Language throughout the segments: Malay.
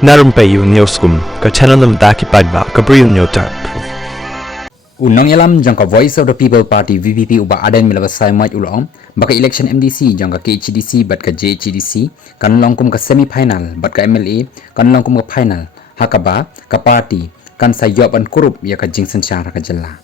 Na Rympei U ka channel nabynta paidbah Bri U Hynñiewtrep. Unong yalam jang ka Voice of the People Party VPP Bah Ardent milabasay mat ulong baka election MDC jang ka KHDC bat ka JHDC kanlong kum ka semi-final bat ka MLA kanlong kum ka final hakaba ka party kan sayop an kurup ya ka jing synshar ka jalla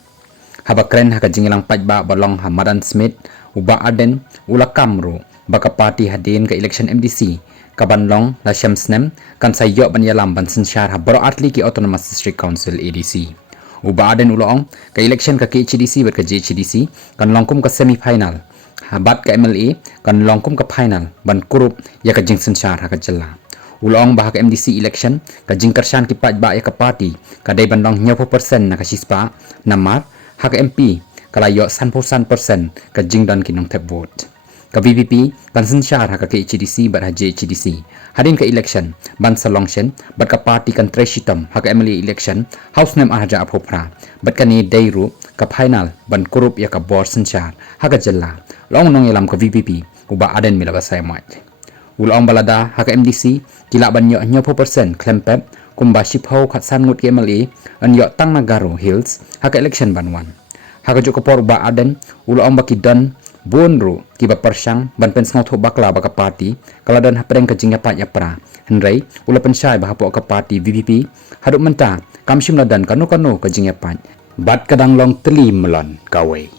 haba kren ha ka jingilang paidbah balong ha Madan Smith Bah Ardent ula kamro baka party hadin ka election MDC kabanlong la shamsnem kan sayop ban yalam ban synshar ha baroh atli ki autonomous Distrik Council ADC Bah Ardent ulong ka election ka KHDC bat ka JHDC kan longkum ka semi-final bat ka MLA kan longkum ka final ban kurup ya ka jing synshar ha ka jalla ulong bah ka MDC election ka jing Kyrshan ki paidbah ya ka party ka dai bandong 90% na ka sispa namar ha ka MP kalayo 100% ka jing don kinong tap vote ka VPP kan synshar ha ka KHDC bat ha JHDC hadin ka election ban sa longshen bat ka party kan treshitom ha ka MLA election house name arja apopra bat ka ni dayru ka final ban kurup ya ka bor synshar ha ka jalla long nong yalam ka VPP Bah Ardent milabasay mat ulong balada ha ka MDC kila ban yo 90% klempep kumba shipho khatsan ngut ke MLA an yo tang nagaro hills ha ka election ban wan ha ka jokopor Bah Ardent ulong bakidon bonro kiba persyang ban pensang tho bakla baka party kaladan hapreng ka jingya pa yapra henrei ula pensyai bahapo ka party VPP haduk menta kamshim ladan kanu ka jingya pa bat kadang long teli melon kawai